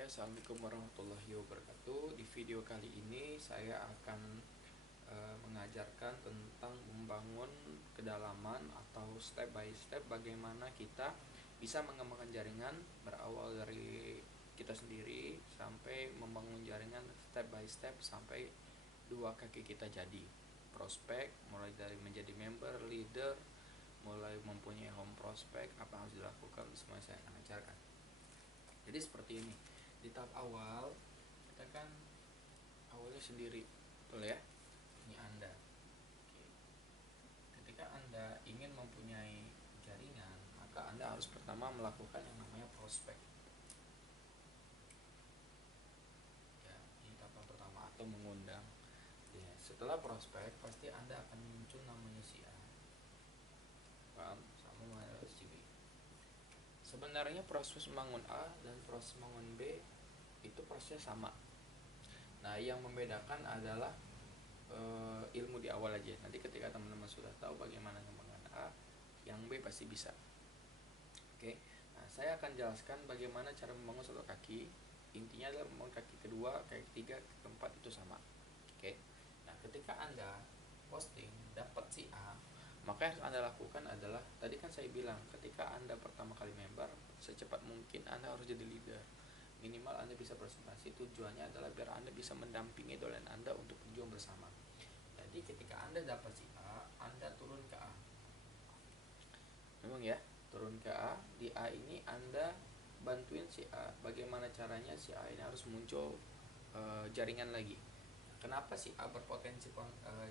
Oke, assalamualaikum warahmatullahi wabarakatuh. Di video kali ini saya akan mengajarkan tentang membangun kedalaman atau step by step bagaimana kita bisa mengembangkan jaringan berawal dari kita sendiri sampai membangun jaringan step by step sampai dua kaki kita jadi prospek, mulai dari menjadi member, leader, mulai mempunyai home prospect, apa yang harus dilakukan, semua saya akan ajarkan. Jadi seperti ini, di tahap awal kita kan awalnya sendiri, betul ya? Ini Anda. Oke. Ketika Anda ingin mempunyai jaringan, maka Anda harus pertama melakukan yang namanya prospek. Ya, ini tahap pertama, atau mengundang. Ya, setelah prospek pasti Anda akan muncul namanya si A, paham? Sama si B. Sebenarnya proses membangun A dan proses membangun B itu prosesnya sama. Nah, yang membedakan adalah ilmu di awal aja. Nanti ketika teman-teman sudah tahu bagaimana mengembangkan A, yang B pasti bisa. Oke. Nah, saya akan jelaskan bagaimana cara membangun satu kaki. Intinya adalah membangun kaki kedua, kaki ketiga, keempat itu sama. Oke. Nah, ketika Anda posting dapat si A, maka yang harus Anda lakukan adalah, tadi kan saya bilang ketika Anda pertama kali member, secepat mungkin Anda harus jadi leader. Minimal Anda bisa presentasi, tujuannya adalah biar Anda bisa mendampingi dolen Anda untuk berjuang bersama. Jadi ketika Anda dapat si A, Anda turun ke A. Memang ya, turun ke A. Di A ini Anda bantuin si A. Bagaimana caranya si A ini harus muncul jaringan lagi. Kenapa si A berpotensi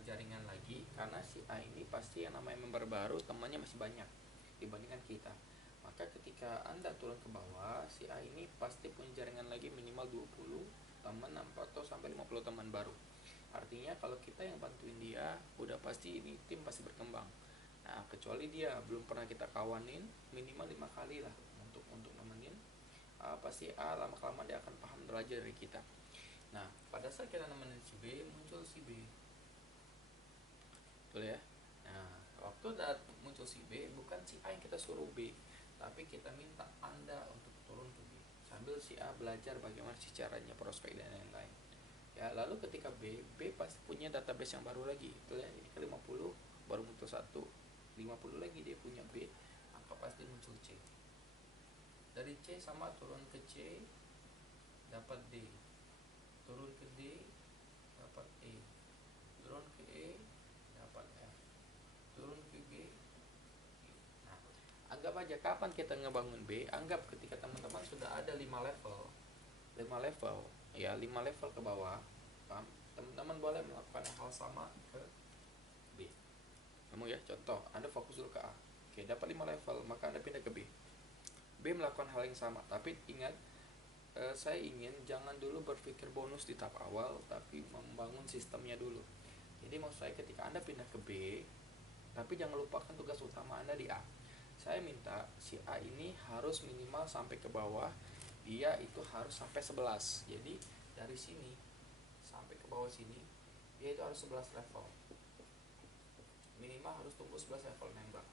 jaringan lagi? Karena si A ini pasti yang namanya member baru, temannya masih banyak dibandingkan kita. Maka ketika Anda turun ke bawah, si A ini pasti punya jaringan lagi minimal 20 teman atau sampai 50 teman baru. Artinya kalau kita yang bantuin dia, udah pasti ini tim pasti berkembang. Nah, kecuali dia belum pernah kita kawanin, minimal 5 kali lah untuk nemenin. Pasti A lama-kelamaan dia akan paham belajar dari kita. Nah, pada saat kita nemenin si B, muncul si B. Betul ya? Nah, waktu muncul si B, bukan si A yang kita suruh B, tapi kita minta Anda untuk turun ke B. Sambil si A belajar bagaimana sih caranya prospek dan lain-lain. Ya, lalu ketika B pasti punya database yang baru lagi. Betul ya? Ini ke 50, baru muncul 50 lagi dia punya B, maka pasti muncul C. Dari C sama turun ke C, dapat D. Turun ke D, dapat E. Turun ke E, dapat F. Turun ke G. Nah, anggap aja kapan kita ngebangun B, anggap ketika teman-teman sudah ada 5 level. 5 level, ya 5 level ke bawah, paham? Teman-teman boleh melakukan hal sama ke B. Kamu ya, contoh, Anda fokus dulu ke A. Oke, dapat 5 level, maka Anda pindah ke B. B melakukan hal yang sama, tapi ingat, saya ingin jangan dulu berpikir bonus di tahap awal, tapi membangun sistemnya dulu. Jadi maksud saya ketika Anda pindah ke B, tapi jangan lupakan tugas utama Anda di A. Saya minta si A ini harus minimal sampai ke bawah, dia itu harus sampai 11. Jadi dari sini sampai ke bawah sini, dia itu harus 11 level. Minimal harus tunggu 11 level member.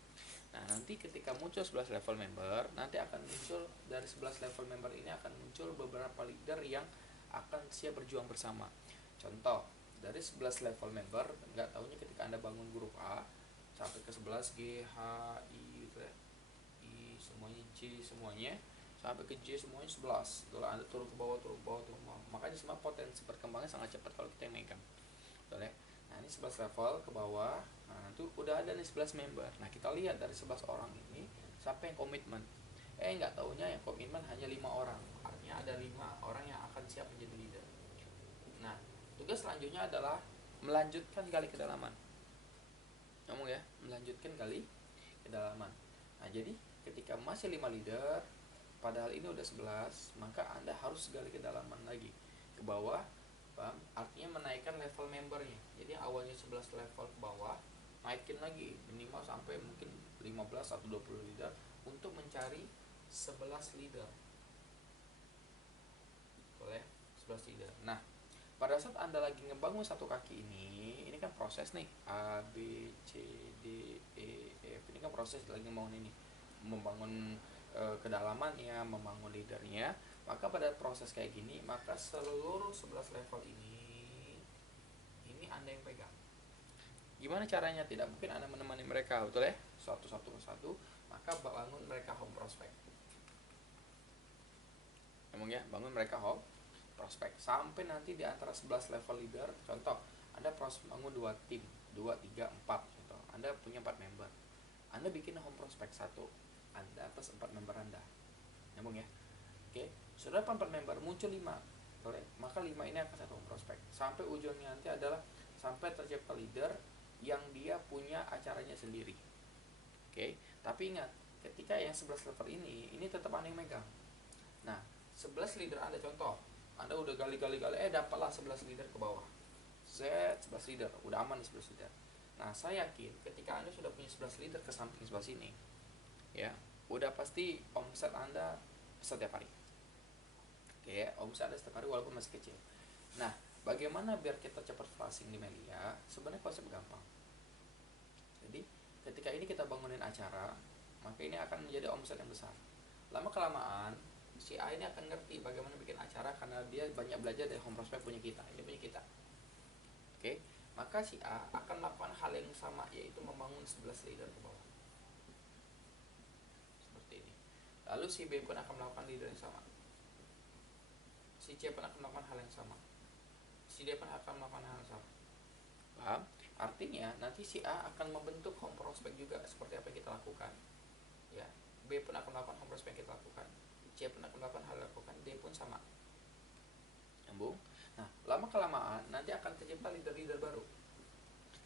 Nah, nanti ketika muncul 11 level member, nanti akan muncul dari 11 level member ini akan muncul beberapa leader yang akan siap berjuang bersama. Contoh, dari 11 level member, nggak tahunya ketika Anda bangun grup A sampai ke 11 G, H, I gitu ya. I semuanya, C semuanya, sampai ke J semuanya 11. Kalau Anda turun ke bawah, turun ke bawah, turun ke bawah. Makanya semua potensi perkembangannya sangat cepat kalau kita yang megang. Betul ya? Nah, ini 11 level ke bawah. Nah, itu udah ada nih 11 member. Nah, kita lihat dari 11 orang ini siapa yang komitmen. Nggak taunya yang komitmen hanya 5 orang. Artinya ada 5 orang yang akan siap menjadi leader. Nah, tugas selanjutnya adalah melanjutkan gali kedalaman. Ngomong ya, melanjutkan gali kedalaman. Nah, jadi ketika masih 5 leader, padahal ini udah 11, maka Anda harus gali kedalaman lagi ke bawah. Paham? Artinya menaikkan level membernya. Jadi awalnya 11 level ke bawah, naikin lagi minimal sampai mungkin 15 atau 20 leader untuk mencari 11 leader. Boleh? 11 leader. Nah, pada saat Anda lagi ngebangun satu kaki ini kan proses nih. A, B, C, D, E, F. Ini kan proses lagi ngebangun ini. Membangun kedalamannya, membangun leadernya. Maka pada proses kayak gini, maka seluruh 11 level ini Anda yang pegang. Gimana caranya? Tidak mungkin Anda menemani mereka, betul ya? Satu, maka bangun mereka home prospect. Emang ya, bangun mereka home prospect. Sampai nanti di antara 11 level leader, contoh, Anda bangun 2 tim, 2, 3, 4, contoh. Anda punya 4 member. Anda bikin home prospect 1, Anda plus 4 member Anda. Nyambung ya? Oke, sudah 4 member, muncul 5. Maka 5 ini akan satu home prospect. Sampai ujungnya nanti adalah sampai tercipta leader yang dia punya acaranya sendiri. Oke, tapi ingat, ketika yang 11 level ini tetap Anda yang megang. Nah, 11 leader Anda, contoh, Anda udah gali-gali, dapatlah 11 leader ke bawah. Z 11 leader, udah aman nih 11 leader. Nah, saya yakin ketika Anda sudah punya 11 leader ke samping sebelah sini, ya, udah pasti omset Anda setiap hari. Oke, omset Anda setiap hari walaupun masih kecil. Nah, bagaimana biar kita cepat flashing di Melia? Sebenarnya konsep gampang. Jadi, ketika ini kita bangunin acara, maka ini akan menjadi omset yang besar. Lama kelamaan, si A ini akan ngerti bagaimana bikin acara karena dia banyak belajar dari home prospect punya kita. Ini punya kita. Oke, maka si A akan melakukan hal yang sama, yaitu membangun 11 leader ke bawah. Seperti ini. Lalu si B pun akan melakukan leader yang sama. Si C pun akan melakukan hal yang sama. Si D pun akan melakukan hal yang sama. Paham? Artinya nanti si A akan membentuk home prospect juga seperti apa yang kita lakukan. Ya, B pun akan melakukan home prospect yang kita lakukan. C pun akan melakukan hal yang lakukan. D pun sama. Nyambung? Nah, lama kelamaan nanti akan tercipta leader-leader baru.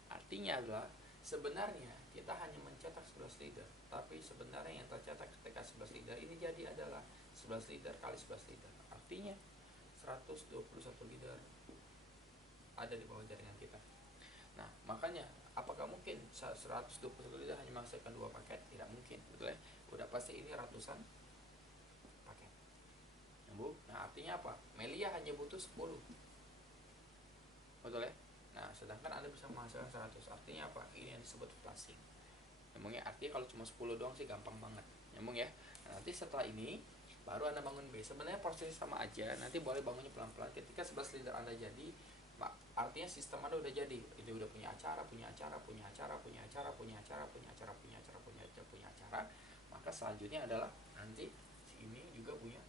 Artinya adalah sebenarnya kita hanya mencetak 11 leader, tapi sebenarnya yang tercetak ketika 11 leader ini jadi adalah 11 leader kali 11 leader. Artinya 121 leader ada di bawah jaringan kita. Nah, makanya apakah mungkin 121 leader hanya menghasilkan 2 paket? Tidak mungkin, betul ya? Udah pasti ini ratusan paket. Nyambung? Nah, artinya apa? Melia hanya butuh 10. Betul ya? Nah, sedangkan Anda bisa menghasilkan 100. Artinya apa? Ini yang disebut flashing. Nyambungnya, artinya kalau cuma 10 doang sih gampang banget. Nyambung ya? Nah, nanti setelah ini baru Anda bangun B. Sebenarnya prosesnya sama aja. Nanti boleh bangunnya pelan-pelan. Ketika 11 leader Anda jadi, artinya sistem Anda udah jadi. Itu udah punya acara. Maka selanjutnya adalah nanti ini juga punya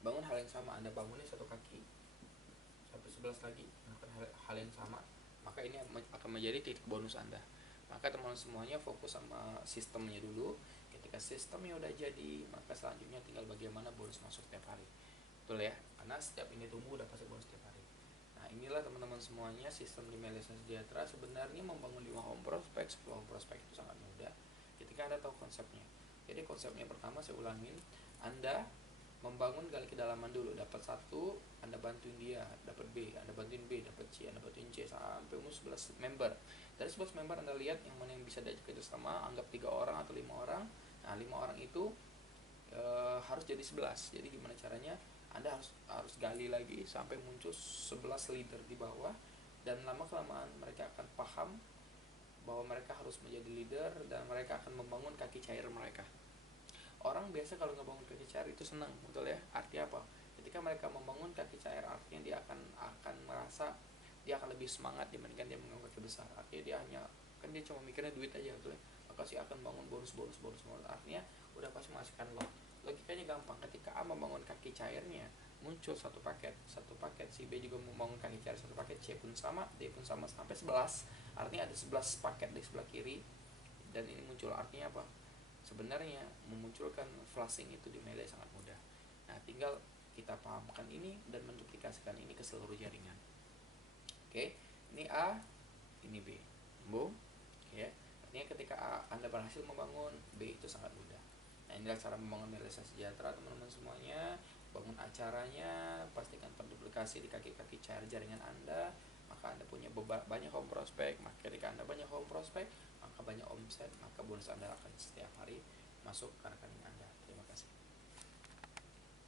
bangun hal yang sama. Anda bangunnya satu kaki sampai 11 lagi melakukan hal yang sama, maka ini akan menjadi titik bonus Anda. Maka teman-teman semuanya fokus sama sistemnya dulu. Ketika sistemnya udah jadi, maka selanjutnya tinggal bagaimana bonus masuk tiap hari. Betul ya? Karena setiap ini tumbuh udah pasti bonus tiap hari. Nah, inilah teman-teman semuanya sistem di Melia Sejahtera. Sebenarnya membangun 5 home prospect, 10 home prospect itu sangat mudah ketika Anda tahu konsepnya. Jadi konsepnya pertama saya ulangin, Anda membangun gali kedalaman dulu, dapat 1, Anda bantuin dia, dapat B, Anda bantuin B, dapat C, Anda bantuin C, sampai umur 11 member. Dari 11 member Anda lihat yang mana yang bisa diajak kerjasama, anggap 3 orang atau 5 orang. Nah, 5 orang itu harus jadi 11. Jadi gimana caranya? Anda harus gali lagi sampai muncul 11 leader di bawah, dan lama kelamaan mereka akan paham bahwa mereka harus menjadi leader dan mereka akan membangun kaki cair mereka. Orang biasa kalau ngebangun kaki cair itu senang, betul ya? Artinya apa? Ketika mereka membangun kaki cair, artinya dia akan merasa dia akan lebih semangat dibandingkan dia membangun kaki besar. Artinya dia hanya, kan dia cuma mikirnya duit aja, betul ya? Maka sih akan bangun bonus. Artinya udah pasti menghasilkan lot. Logikanya gampang. Ketika A membangun kaki cairnya, muncul satu paket, si B juga membangun kaki cair satu paket, C pun sama, D pun sama, sampai 11. Artinya ada 11 paket di sebelah kiri, dan ini muncul. Artinya apa? Sebenarnya memunculkan flashing itu di Melia sangat mudah. Nah, tinggal kita pahamkan ini dan menduplikasikan ini ke seluruh jaringan. Oke, ini A, ini B. Boom. Ya. Artinya ketika Anda berhasil membangun, B itu sangat mudah. Nah, inilah cara membangun Melia Sejahtera, teman-teman semuanya. Bangun acaranya, pastikan terduplikasi di kaki-kaki cair jaringan Anda, maka Anda punya banyak home prospect. Maka ketika Anda banyak home prospect, maka banyak omset, maka bonus Anda akan setiap hari masuk ke rekening Anda.